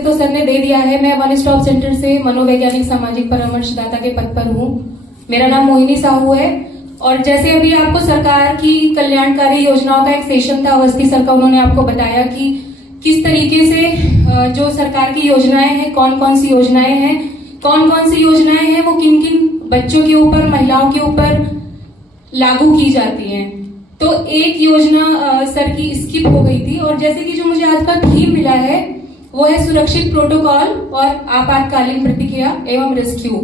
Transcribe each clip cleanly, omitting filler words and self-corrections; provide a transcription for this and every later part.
वैसे तो सर ने दे दिया है। मैं वन स्टॉप सेंटर से मनोवैज्ञानिक सामाजिक परामर्शदाता के पद पर हूँ। मेरा नाम मोहिनी साहू है। और जैसे अभी आपको सरकार की कल्याणकारी योजनाओं का एक सेशन था अवस्थी सर का, उन्होंने आपको बताया कि किस तरीके से जो सरकार की योजनाएं हैं, कौन कौन सी योजनाएं हैं, वो किन किन बच्चों के ऊपर, महिलाओं के ऊपर लागू की जाती हैं। तो एक योजना सर की स्किप हो गई थी, और जैसे कि जो मुझे आज का थीम मिला है वो है सुरक्षित प्रोटोकॉल और आपातकालीन प्रतिक्रिया एवं रेस्क्यू।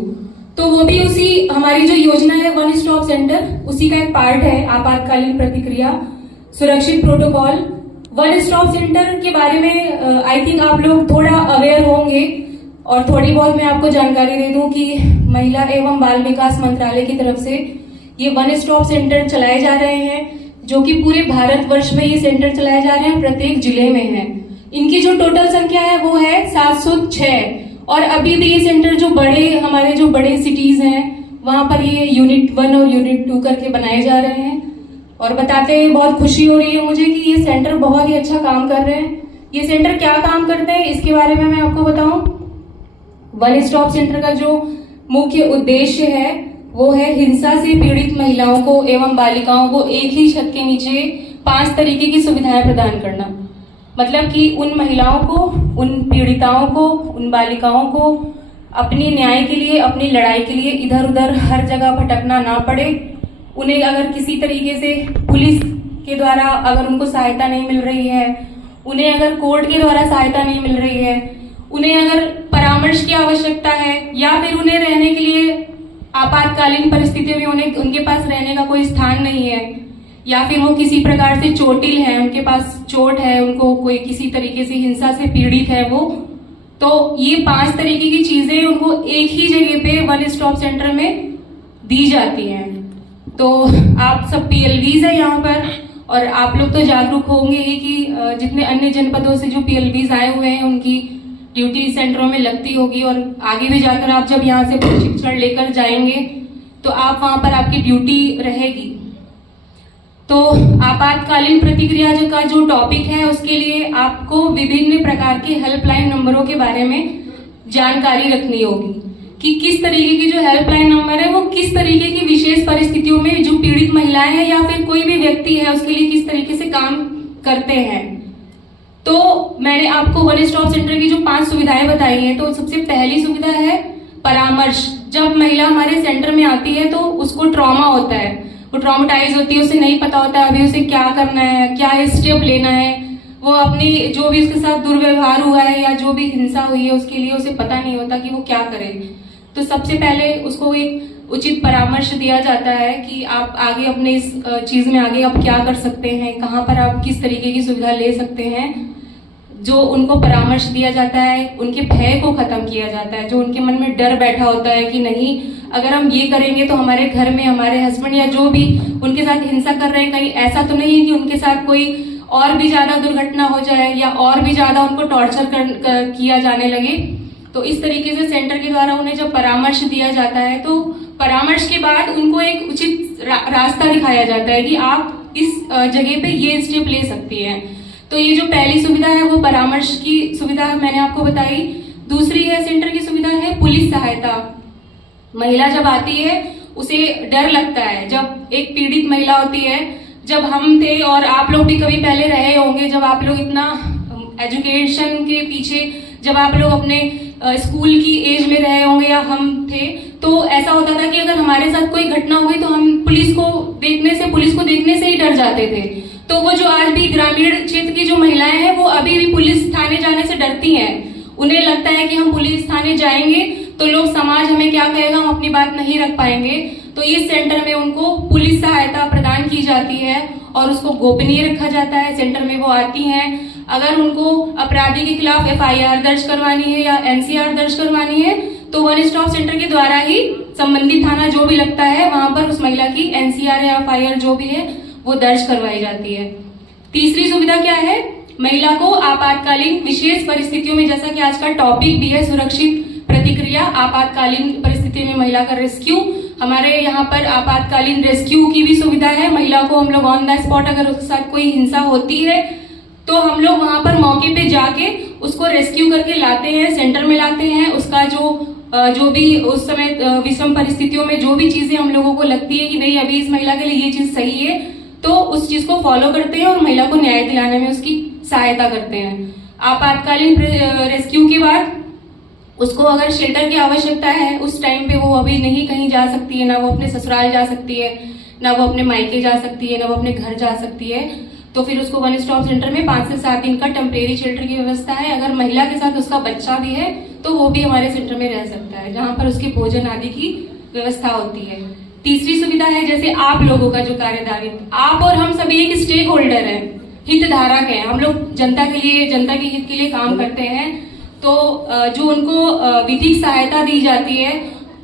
तो वो भी उसी हमारी जो योजना है वन स्टॉप सेंटर, उसी का एक पार्ट है आपातकालीन प्रतिक्रिया, सुरक्षित प्रोटोकॉल। वन स्टॉप सेंटर के बारे में आई थिंक आप लोग थोड़ा अवेयर होंगे, और थोड़ी बहुत मैं आपको जानकारी दे दूं कि महिला एवं बाल विकास मंत्रालय की तरफ से ये वन स्टॉप सेंटर चलाए जा रहे हैं, जो कि पूरे भारतवर्ष में ये सेंटर चलाए जा रहे हैं, प्रत्येक जिले में है। इनकी जो टोटल संख्या है वो है 706। और अभी भी ये सेंटर जो हमारे जो बड़े सिटीज हैं वहां पर ये यूनिट 1 और यूनिट 2 करके बनाए जा रहे हैं। और बताते हुए बहुत खुशी हो रही है मुझे कि ये सेंटर बहुत ही अच्छा काम कर रहे हैं। ये सेंटर क्या काम करते हैं इसके बारे में मैं आपको बताऊं। वन स्टॉप सेंटर का जो मुख्य उद्देश्य है वो है हिंसा से पीड़ित महिलाओं को एवं बालिकाओं को एक ही छत के नीचे 5 तरीके की सुविधाएं प्रदान करना। मतलब कि उन महिलाओं को, उन पीड़िताओं को, उन बालिकाओं को अपनी न्याय के लिए, अपनी लड़ाई के लिए इधर उधर हर जगह भटकना ना पड़े। उन्हें अगर किसी तरीके से पुलिस के द्वारा अगर उनको सहायता नहीं मिल रही है, उन्हें अगर कोर्ट के द्वारा सहायता नहीं मिल रही है, उन्हें अगर परामर्श की आवश्यकता है, या फिर उन्हें रहने के लिए आपातकालीन परिस्थितियों में उनके पास रहने का कोई स्थान नहीं है, या फिर वो किसी प्रकार से चोटिल है, उनके पास चोट है, उनको कोई किसी तरीके से हिंसा से पीड़ित है वो, तो ये 5 तरीके की चीजें उनको एक ही जगह पे वन स्टॉप सेंटर में दी जाती हैं। तो आप सब पीएलवीज है यहाँ पर, और आप लोग तो जागरूक होंगे ही कि जितने अन्य जनपदों से जो पीएलवीज आए हुए हैं उनकी ड्यूटी सेंटरों में लगती होगी, और आगे भी जाकर आप जब यहाँ से प्रशिक्षण लेकर जाएंगे तो आप वहां पर आपकी ड्यूटी रहेगी। तो आपातकालीन प्रतिक्रिया का जो टॉपिक है उसके लिए आपको विभिन्न प्रकार के हेल्पलाइन नंबरों के बारे में जानकारी रखनी होगी कि किस तरीके की जो हेल्पलाइन नंबर है वो किस तरीके की विशेष परिस्थितियों में जो पीड़ित महिलाएं हैं या फिर कोई भी व्यक्ति है उसके लिए किस तरीके से काम करते हैं। तो मैंने आपको वन स्टॉप सेंटर की जो 5 सुविधाएं बताई हैं, तो सबसे पहली सुविधा है परामर्श। जब महिला हमारे सेंटर में आती है तो उसको ट्रॉमा होता है, वो ट्रॉमेटाइज होती है, उसे नहीं पता होता है अभी उसे क्या करना है, क्या स्टेप लेना है। वो अपनी जो भी उसके साथ दुर्व्यवहार हुआ है या जो भी हिंसा हुई है उसके लिए उसे पता नहीं होता कि वो क्या करे। तो सबसे पहले उसको एक उचित परामर्श दिया जाता है कि आप आगे अपने इस चीज में आगे आप क्या कर सकते हैं, कहाँ पर आप किस तरीके की सुविधा ले सकते हैं। जो उनको परामर्श दिया जाता है, उनके भय को खत्म किया जाता है, जो उनके मन में डर बैठा होता है कि नहीं अगर हम ये करेंगे तो हमारे घर में हमारे हस्बैंड या जो भी उनके साथ हिंसा कर रहे हैं कहीं ऐसा तो नहीं है कि उनके साथ कोई और भी ज्यादा दुर्घटना हो जाए या और भी ज्यादा उनको टॉर्चर किया जाने लगे। तो इस तरीके से सेंटर के द्वारा उन्हें जब परामर्श दिया जाता है तो परामर्श के बाद उनको एक उचित रास्ता दिखाया जाता है कि आप इस जगह पे ये स्टेप ले सकती हैं। तो ये जो पहली सुविधा है वो परामर्श की सुविधा मैंने आपको बताई। दूसरी है सेंटर की सुविधा है पुलिस सहायता। महिला जब आती है उसे डर लगता है, जब एक पीड़ित महिला होती है, जब हम थे और आप लोग भी कभी पहले रहे होंगे, जब आप लोग इतना एजुकेशन के पीछे जब आप लोग अपने स्कूल की एज में रहे होंगे या हम थे, तो ऐसा होता था कि अगर हमारे साथ कोई घटना हुई तो हम पुलिस को देखने से ही डर जाते थे। तो वो जो आज भी ग्रामीण क्षेत्र की जो महिलाएं हैं वो अभी भी पुलिस थाने जाने से डरती हैं। उन्हें लगता है कि हम पुलिस थाने जाएंगे तो लोग समाज हमें क्या कहेगा, हम अपनी बात नहीं रख पाएंगे। तो इस सेंटर में उनको पुलिस सहायता प्रदान की जाती है और उसको गोपनीय रखा जाता है। सेंटर में वो आती हैं, अगर उनको अपराधी के खिलाफ FIR दर्ज करवानी है या NCR दर्ज करवानी है तो वन स्टॉप सेंटर के द्वारा ही संबंधित थाना जो भी लगता है वहां पर उस महिला की NCR या FIR जो भी है वो दर्ज करवाई जाती है। तीसरी सुविधा क्या है, महिला को आपातकालीन विशेष परिस्थितियों में, जैसा कि आज का टॉपिक भी है सुरक्षित प्रतिक्रिया, आपातकालीन परिस्थितियों में महिला का रेस्क्यू, हमारे यहाँ पर आपातकालीन रेस्क्यू की भी सुविधा है। महिला को हम लोग ऑन द स्पॉट अगर उसके साथ कोई हिंसा होती है तो हम लोग वहां पर मौके पे जाके उसको रेस्क्यू करके लाते हैं, सेंटर में लाते हैं। उसका जो भी उस समय विषम परिस्थितियों में जो भी चीजें हम लोगों को लगती है कि नहीं अभी इस महिला के लिए ये चीज सही है, तो उस चीज को फॉलो करते हैं और महिला को न्याय दिलाने में उसकी सहायता करते हैं। आपातकालीन रेस्क्यू के बाद उसको अगर शेल्टर की आवश्यकता है, उस टाइम पे वो अभी नहीं कहीं जा सकती है, ना वो अपने ससुराल जा सकती है, ना वो अपने मायके जा सकती है, ना वो अपने घर जा सकती है, तो फिर उसको वन स्टॉप सेंटर में 5 से 7 दिन का टेम्परेरी शेल्टर की व्यवस्था है। अगर महिला के साथ उसका बच्चा भी है तो वो भी हमारे सेंटर में रह सकता है, जहां पर उसके भोजन आदि की व्यवस्था होती है। तीसरी सुविधा है जैसे आप लोगों का जो कार्यदायित्व, आप और हम सभी एक स्टेक होल्डर है, हितधारक है, हम लोग जनता के लिए, जनता के हित के लिए काम करते हैं। तो जो उनको विधिक सहायता दी जाती है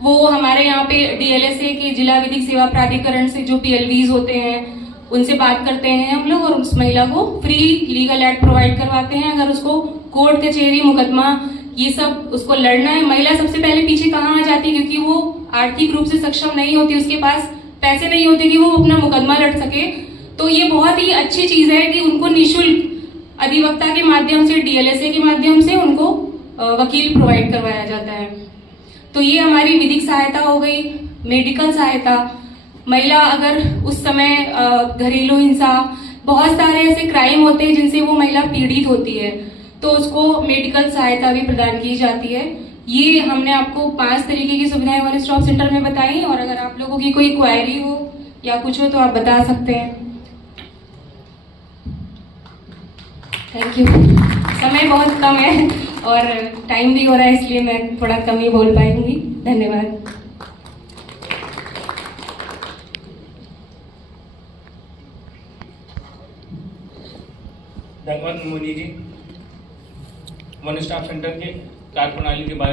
वो हमारे यहाँ पे डीएलएसए के जिला विधिक सेवा प्राधिकरण से जो पीएलवीज होते हैं उनसे बात करते हैं हम लोग, और उस महिला को फ्री लीगल एड प्रोवाइड करवाते हैं। अगर उसको कोर्ट कचहरी मुकदमा ये सब उसको लड़ना है, महिला सबसे पहले पीछे कहाँ आ जाती है, क्योंकि वो आर्थिक रूप से सक्षम नहीं होती, उसके पास पैसे नहीं होते कि वो अपना मुकदमा लड़ सके। तो ये बहुत ही अच्छी चीज है कि उनको निःशुल्क अधिवक्ता के माध्यम से, डीएलएसए के माध्यम से उनको वकील प्रोवाइड करवाया जाता है। तो ये हमारी विधिक सहायता हो गई। मेडिकल सहायता, महिला अगर उस समय घरेलू हिंसा, बहुत सारे ऐसे क्राइम होते हैं जिनसे वो महिला पीड़ित होती है, तो उसको मेडिकल सहायता भी प्रदान की जाती है। ये हमने आपको 5 तरीके की सुविधाएं वन स्टॉप सेंटर में बताई, और अगर आप लोगों की कोई क्वायरी हो या कुछ हो तो आप बता सकते हैं। Thank you. समय बहुत कम है और टाइम भी हो रहा है, इसलिए मैं थोड़ा कम ही बोल पाऊंगी। धन्यवाद। धन्यवाद Modi ji. One stop centre के कार्यप्रणाली के बारे